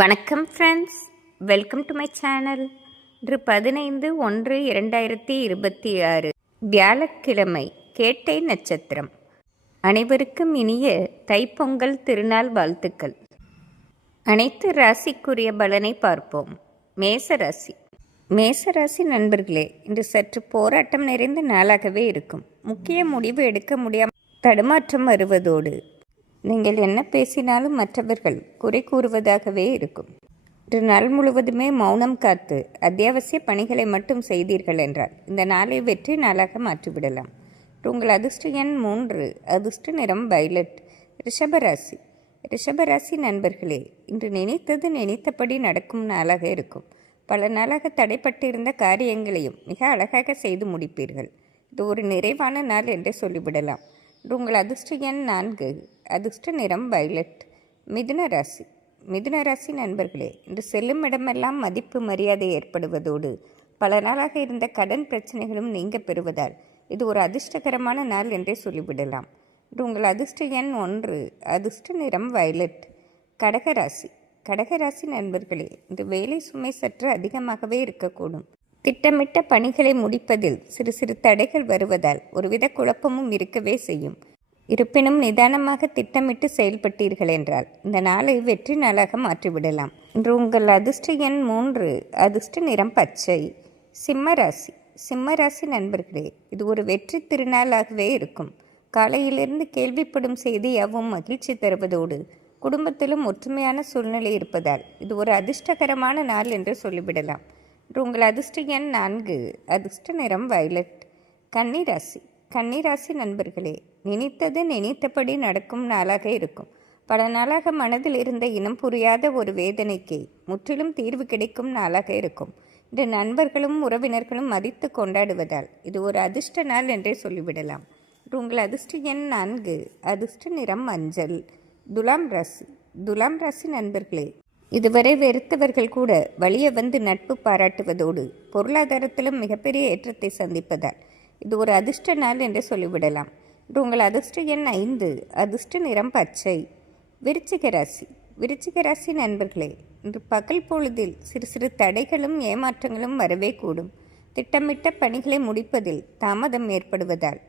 வணக்கம் friends welcome to my channel இன்று பதினைந்து ஒன்று இரண்டாயிரத்தி இருபத்தி ஆறு. வியாழக்கிழமை கேட்டை நட்சத்திரம். அனைவருக்கும் இனிய தைப்பொங்கல் திருநாள் வாழ்த்துக்கள். அனைத்து ராசிக்குரிய பலனை பார்ப்போம். மேச ராசி. மேச ராசி நண்பர்களே இன்று சற்று போராட்டம் நிறைந்த நாளாகவே இருக்கும். முக்கிய முடிவு எடுக்க முடியாமல் தடுமாற்றம் வருவதோடு நீங்கள் என்ன பேசினாலும் மற்றவர்கள் குறை கூறுவதாகவே இருக்கும். இன்று நாள் முழுவதுமே மௌனம் காத்து அத்தியாவசிய பணிகளை மட்டும் செய்தீர்கள் என்றால் இந்த நாளை வெற்றி நாளாக மாற்றிவிடலாம். உங்கள் அதிர்ஷ்ட எண் மூன்று அதிர்ஷ்ட நிறம் பைலட் ரிஷபராசி ரிஷபராசி நண்பர்களே இன்று நினைத்தது நினைத்தபடி நடக்கும் நாளாக இருக்கும். பல நாளாக தடைப்பட்டிருந்த காரியங்களையும் மிக அழகாக செய்து முடிப்பீர்கள். இது ஒரு நிறைவான நாள் என்றே சொல்லிவிடலாம். உங்கள் அதிர்ஷ்ட எண் நான்கு. அதிர்ஷ்ட நிறம் வயலட் மிதுன ராசி. மிதுன ராசி நண்பர்களே இன்று செல்லும் இடமெல்லாம் மதிப்பு மரியாதை ஏற்படுவதோடு பல நாளாக இருந்த கடன் பிரச்சனைகளும் நீங்க பெறுவதால் இது ஒரு அதிர்ஷ்டகரமான நாள் என்றே சொல்லிவிடலாம். உங்கள் அதிர்ஷ்ட எண் ஒன்று. அதிர்ஷ்ட நிறம் வயலட் கடகராசி கடகராசி நண்பர்களே இந்த வேலை சுமை சற்று அதிகமாகவே இருக்கக்கூடும். திட்டமிட்ட பணிகளை முடிப்பதில் சிறு சிறு தடைகள் வருவதால் ஒருவித குழப்பமும் இருக்கவே செய்யும். இருப்பினும் நிதானமாக திட்டமிட்டு செயல்பட்டீர்கள் என்றால் இந்த நாளை வெற்றி நாளாக மாற்றிவிடலாம். இன்று உங்கள் அதிர்ஷ்ட எண் மூன்று அதிர்ஷ்ட நிறம் பச்சை சிம்ம ராசி. சிம்ம ராசி நண்பர்களே இது ஒரு வெற்றி திருநாளாகவே இருக்கும். காலையிலிருந்து கேள்விப்படும் செய்தியாவும் மகிழ்ச்சி தருவதோடு குடும்பத்திலும் ஒற்றுமையான சூழ்நிலை இருப்பதால் இது ஒரு அதிர்ஷ்டகரமான நாள் என்று சொல்லிவிடலாம். இன்று உங்கள் அதிர்ஷ்ட எண் நான்கு. அதிர்ஷ்ட நிறம் வயலட். கன்னிராசி. கன்னிராசி நண்பர்களே நினைத்தது நினைத்தபடி நடக்கும் நாளாக இருக்கும். பல நாளாக மனதில் இருந்த இனம் புரியாத ஒரு வேதனைக்கு முற்றிலும் தீர்வு கிடைக்கும் நாளாக இருக்கும். இந்த நண்பர்களும் உறவினர்களும் மதித்து கொண்டாடுவதால் இது ஒரு அதிர்ஷ்ட நாள் என்றே சொல்லிவிடலாம். இன்று உங்கள் அதிர்ஷ்ட எண் நான்கு. அதிர்ஷ்ட நிறம் மஞ்சள். துலாம் ராசி. துலாம் ராசி நண்பர்களே இதுவரை வெறுத்தவர்கள் கூட வழியே வந்து நட்பு பாராட்டுவதோடு பொருளாதாரத்திலும் மிகப்பெரிய ஏற்றத்தை சந்திப்பதால் இது ஒரு அதிர்ஷ்ட நாள் என்று சொல்லிவிடலாம். இன்று உங்கள் அதிர்ஷ்ட எண் ஐந்து அதிர்ஷ்ட நிறம் பச்சை. விருச்சிக ராசி. விருச்சிக ராசி நண்பர்களே இன்று பகல் பொழுதில் சிறு சிறு தடைகளும் ஏமாற்றங்களும் வரவே கூடும். திட்டமிட்ட பணிகளை முடிப்பதில் தாமதம் ஏற்படுவதால்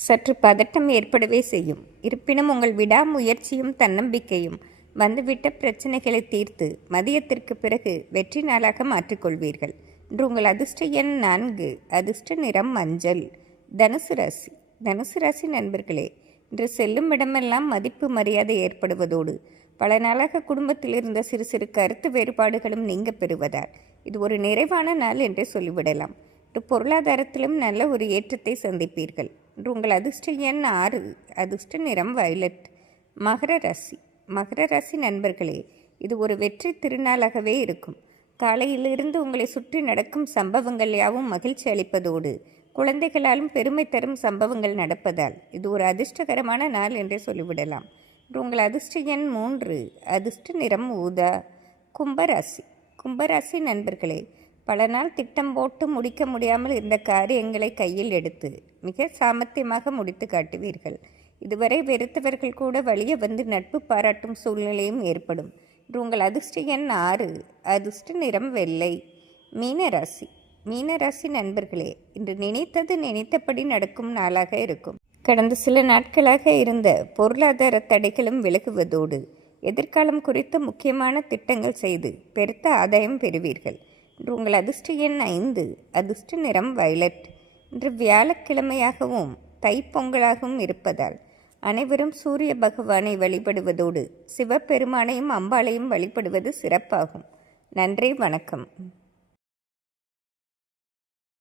சற்று பதட்டம் ஏற்படவே செய்யும். இருப்பினும் உங்கள் விடாமுயற்சியும் தன்னம்பிக்கையும் வந்துவிட்ட பிரச்சனைகளை தீர்த்து மதியத்திற்கு பிறகு வெற்றி நாளாக மாற்றிக்கொள்வீர்கள். இன்று உங்கள் அதிர்ஷ்ட எண் நான்கு அதிர்ஷ்ட நிறம் மஞ்சள். தனுசு ராசி. தனுசு ராசி நண்பர்களே இன்று செல்லும் இடமெல்லாம் மதிப்பு மரியாதை ஏற்படுவதோடு பல நாளாக குடும்பத்தில் இருந்த சிறு சிறு கருத்து வேறுபாடுகளும் நீங்க பெறுவதால் இது ஒரு நிறைவான நாள் என்றே சொல்லிவிடலாம். இன்று பொருளாதாரத்திலும் நல்ல ஒரு ஏற்றத்தை சந்திப்பீர்கள். இன்று உங்கள் அதிர்ஷ்ட எண் ஆறு அதிர்ஷ்ட நிறம் வயலட். மகர ராசி. மகர ராசி நண்பர்களே இது ஒரு வெற்றி திருநாளாகவே இருக்கும். காலையிலிருந்து உங்களை சுற்றி நடக்கும் சம்பவங்கள் யாவும் மகிழ்ச்சி அளிப்பதோடு குழந்தைகளாலும் பெருமை தரும் சம்பவங்கள் நடப்பதால் இது ஒரு அதிர்ஷ்டகரமான நாள் என்றே சொல்லிவிடலாம். உங்கள் அதிர்ஷ்ட எண் மூன்று அதிர்ஷ்ட நிறம் ஊதா கும்பராசி. கும்பராசி நண்பர்களே பல நாள் திட்டம் போட்டு முடிக்க முடியாமல் இருந்த காரியங்களை கையில் எடுத்து மிக சாமர்த்தியமாக முடித்து காட்டுவீர்கள். இதுவரை வெறுத்தவர்கள் கூட வழியே வந்து நட்பு பாராட்டும் சூழ்நிலையும் ஏற்படும். இன்று உங்கள் அதிர்ஷ்ட எண் ஆறு. அதிர்ஷ்ட நிறம் வெள்ளை. மீனராசி. மீனராசி நண்பர்களே இன்று நினைத்தது நினைத்தபடி நடக்கும் நாளாக இருக்கும். கடந்த சில நாட்களாக இருந்த பொருளாதார தடைகளும் விலகுவதோடு எதிர்காலம் குறித்த முக்கியமான திட்டங்கள் செய்து பெருத்த ஆதாயம் பெறுவீர்கள். இன்று உங்கள் அதிர்ஷ்ட எண் ஐந்து. அதிர்ஷ்ட நிறம் வயலட். இன்று வியாழக்கிழமையாகவும் தைப்பொங்கலாகவும் இருப்பதால் அனைவரும் சூரிய பகவானை வழிபடுவதோடு சிவபெருமானையும் அம்பாளையும் வழிபடுவது சிறப்பாகும். நன்றி வணக்கம்.